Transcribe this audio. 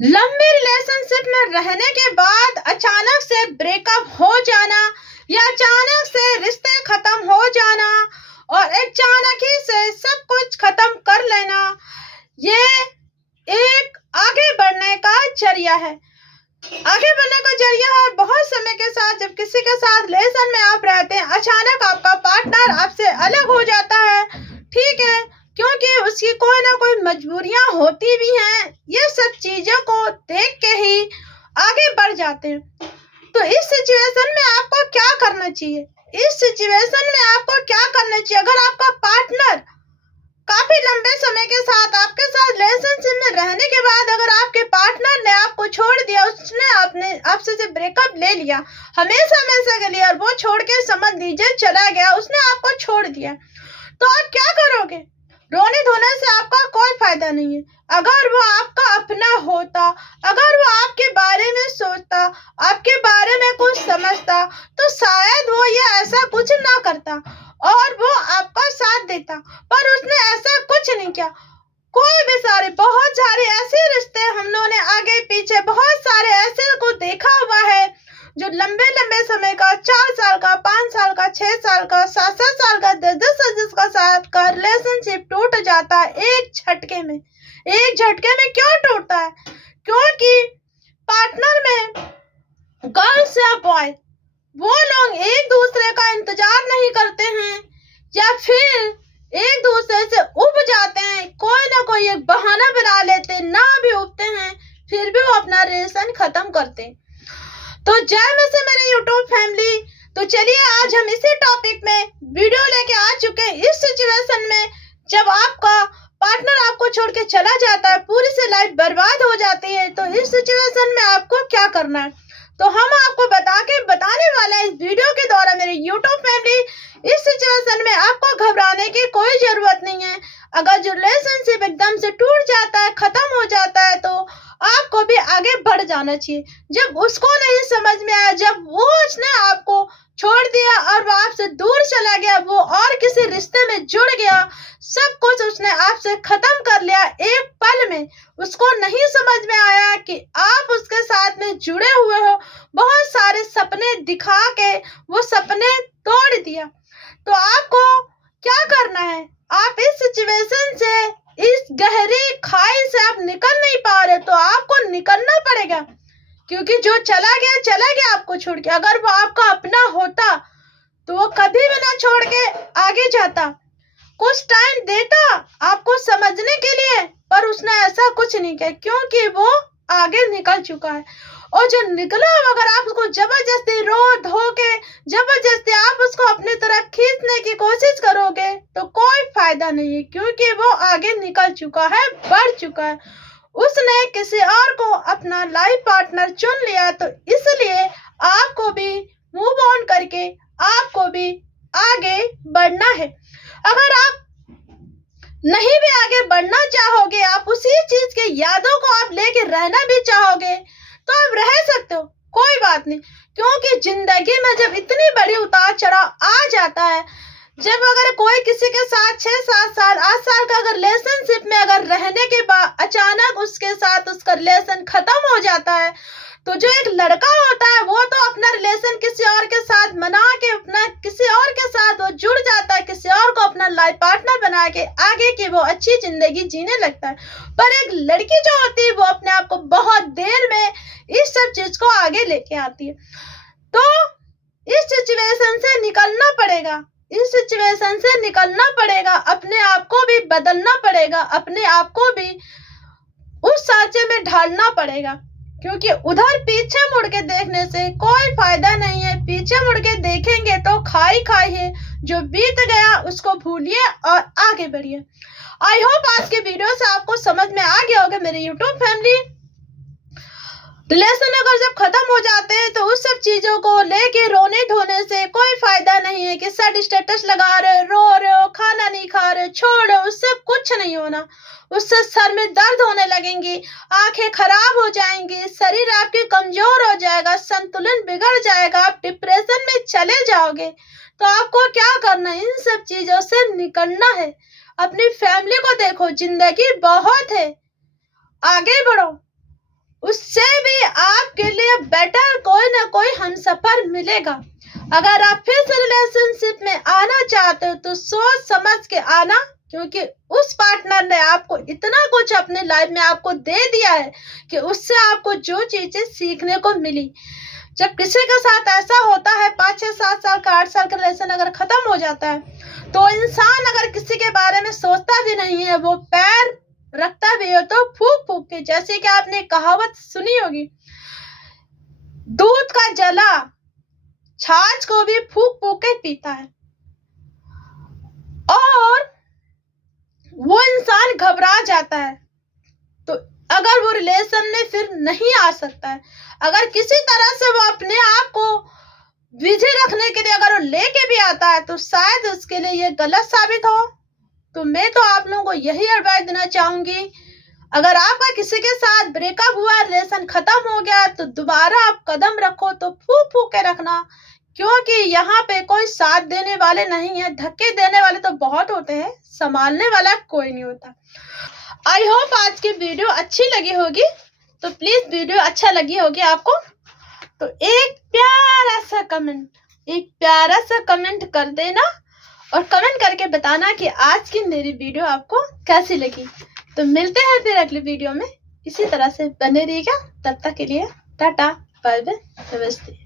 लंबी रिलेशनशिप में रहने के बाद अचानक से ब्रेकअप हो जाना या अचानक से रिश्ते खत्म हो जाना और अचानक ही से सब कुछ खत्म कर लेना, ये एक आगे बढ़ने का जरिया है। आगे बढ़ने का जरिया है। बहुत समय के साथ जब किसी के साथ रिलेशन में आप रहते हैं, अचानक आपका पार्टनर आपसे अलग हो जाता है, ठीक है, क्योंकि उसकी कोई ना कोई मजबूरियां होती भी हैं। ये सब चीजों को देख के ही आगे बढ़ जाते हैं। तो इस सिचुएशन में आपको क्या करना चाहिए? इस सिचुएशन में आपको क्या करना चाहिए? अगर आपका पार्टनर काफी लंबे समय के साथ आपके साथ रिलेशनशिप में रहने के बाद अगर आपके पार्टनर ने आपको छोड़ दिया, उसने आपसे ब्रेकअप ले लिया हमेशा हमेशा के लिए, और वो छोड़ के समझ लीजिए चला गया, उसने आपको छोड़ दिया, तो आप क्या करोगे? रोने धोने से आपका कोई फायदा नहीं है। अगर वो आपका अपना होता, अगर वो आपके बारे में सोचता, आपके बारे में कुछ समझता, तो शायद वो ये ऐसा कुछ ना करता और वो आपका साथ देता, पर उसने ऐसा कुछ नहीं किया। कोई भी बहुत सारे ऐसे रिश्ते हम लोगों ने आगे पीछे बहुत सारे ऐसे को देखा हुआ है जो लंबे लंबे समय का, 4 साल का, 5 साल का, 6 साल का, 7 साल का, 10 का साथ का रिलेशनशिप टूट जाता है एक झटके में। एक झटके में क्यों टूटता है? क्योंकि पार्टनर में गर्ल्स या बॉय, वो लोग एक दूसरे का इंतजार नहीं करते हैं या फिर एक दूसरे से उब जाते हैं, कोई ना कोई एक बहाना बना लेते, ना भी उबते हैं फिर भी वो अपना रिलेशन खत्म करते हैं। तो जय में से मेरे यूट्यूब फैमिली, तो चलिए आज हम इसी टॉपिक में वीडियो लेके आ चुके हैं। इस सिचुएशन में जब आपका पार्टनर आपको छोड़ के चला जाता है, पूरी से लाइफ बर्बाद हो जाती है, तो इस सिचुएशन में आपको क्या करना है, तो हम आपको बताने वाले हैं इस वीडियो के द्वारा। मेरे यूट्यूब फैमिली, इस सिचुएशन में आपको घबराने की कोई जरूरत नहीं है। अगर जो रिलेशनशिप एकदम से टूट जाता है, खत्म हो जाता है, तो आपको भी आगे बढ़ जाना चाहिए। जब उसको नहीं समझ में आया, जब वो उसने आपको छोड़ दिया और वो आपसे दूर चला गया, वो और किसी रिश्ते में जुड़ गया, सब कुछ उसने आपसे खत्म कर लिया एक पल में, उसको नहीं समझ में आया कि आप उसके साथ में जुड़े हुए हो, बहुत सारे सपने दिखा के वो सपने तोड़ दिया, तो आपको क्या करना है? आप इस सिचुएशन से, इस गहरी खाई से आप निकल नहीं पा रहे, तो आपको निकलना पड़ेगा, क्योंकि जो चला गया आपको छोड़ के। अगर वो आपका अपना होता तो वो कभी भी ना छोड़ के आगे जाता, कुछ टाइम देता आपको समझने के लिए, पर उसने ऐसा कुछ नहीं किया, क्योंकि वो आगे निकल चुका है। और जो निकला, अगर आप उसको जबरदस्ती रो धो के जबरदस्ती आप उसको अपनी तरफ खींचने की कोशिश करोगे, तो कोई फायदा नहीं है, क्योंकि वो आगे निकल चुका है, बढ़ चुका है, उसने किसी और को अपना लाइफ पार्टनर चुन लिया। तो इसलिए आपको भी मूव ऑन करके आपको भी आगे बढ़ना है। अगर आप नहीं भी आगे बढ़ना चाहोगे, आप उसी चीज के यादों को आप लेके रहना भी चाहोगे, तो आप रह सकते हो, कोई बात नहीं, क्योंकि जिंदगी में जब इतनी बड़ी उतार चढ़ाव आ जाता है, जब अगर कोई किसी के साथ 6, 7 साल, 8 साल का अगर रिलेशनशिप में अगर रहने के बाद अचानक उसके साथ उसका रिलेशन खत्म हो जाता है, तो जो एक लड़का होता है वो तो अपना रिलेशन किसी और के साथ मना के, अपना किसी और के साथ वो जुड़ जाता है, किसी और को अपना लाइफ पार्टनर बना के आगे की वो अच्छी जिंदगी जीने लगता है। पर एक लड़की जो होती है वो अपने आप को बहुत देर में इस सब चीज को आगे लेके आती है। तो इस सिचुएशन से निकलना पड़ेगा, इस सिचुएशन से निकलना पड़ेगा, अपने आप को भी बदलना पड़ेगा, अपने आप को भी उस सांचे में ढालना पड़ेगा, क्योंकि उधर पीछे मुड़ के देखने से कोई फायदा नहीं है। पीछे मुड़ के देखेंगे तो खाई खाई है, जो बीत गया उसको भूलिए और आगे बढ़िए। आई होप आज के वीडियो से आपको समझ में आ गया होगा मेरे यूट्यूब फैमिली। रिलेशन अगर जब खत्म हो जाते हैं तो उस सब चीजों को लेके रोने धोने से कोई फायदा नहीं है कि सैड स्टेटस लगा रहे, रो रहे हो, खाना नहीं खा रहे, छोड़ रहे हो, उससे कुछ नहीं होना। उससे सर में दर्द होने लगेंगी, आंखें खराब हो जाएंगी, शरीर आपकी कमजोर हो जाएगा, संतुलन बिगड़ जाएगा, आप डिप्रेशन में चले जाओगे। तो आपको क्या करना है? इन सब चीजों से निकलना है। अपनी फैमिली को देखो, जिंदगी बहुत है, आगे बढ़ो, उससे भी आपके लिए बेटर कोई ना कोई हमसफर मिलेगा। अगर आप फिर से रिलेशनशिप में आना चाहते हो तो सोच समझ के आना, क्योंकि उस पार्टनर ने आपको इतना कुछ अपने लाइफ में आपको दे दिया है कि उससे आपको जो चीजें सीखने को मिली। जब किसी के साथ ऐसा होता है 5 6 7 साल का 8 साल का रिलेशन अगर खत्म हो जाता है तो इंसान अगर किसी के बारे में सोचता भी नहीं है, वो पैर रखता भी हो तो फूक फूक के, जैसे कि आपने कहावत सुनी होगी, दूध का जला छाछ को भी फूक फूक के पीता है। और वो इंसान घबरा जाता है तो अगर वो रिलेशन में फिर नहीं आ सकता है, अगर किसी तरह से वो अपने आप को बिजी रखने के लिए अगर वो लेके भी आता है तो शायद उसके लिए ये गलत साबित हो। तो मैं तो आप लोगों को यही एडवाइस देना चाहूंगी, अगर आपका किसी के साथ ब्रेकअप हुआ, रिलेशन खत्म हो गया, तो दोबारा आप कदम रखो तो फूक फूक के रखना, क्योंकि यहाँ पे कोई साथ देने वाले नहीं है। धक्के देने वाले तो बहुत होते हैं, संभालने वाला कोई नहीं होता। आई होप आज की वीडियो अच्छी लगी होगी, तो प्लीज वीडियो अच्छा लगी होगी आपको तो एक प्यारा सा कमेंट कर देना और कमेंट करके बताना कि आज की मेरी वीडियो आपको कैसी लगी। तो मिलते हैं फिर अगली वीडियो में, इसी तरह से बने रहिएगा। तब तक के लिए टाटा बाय बाय, नमस्ते।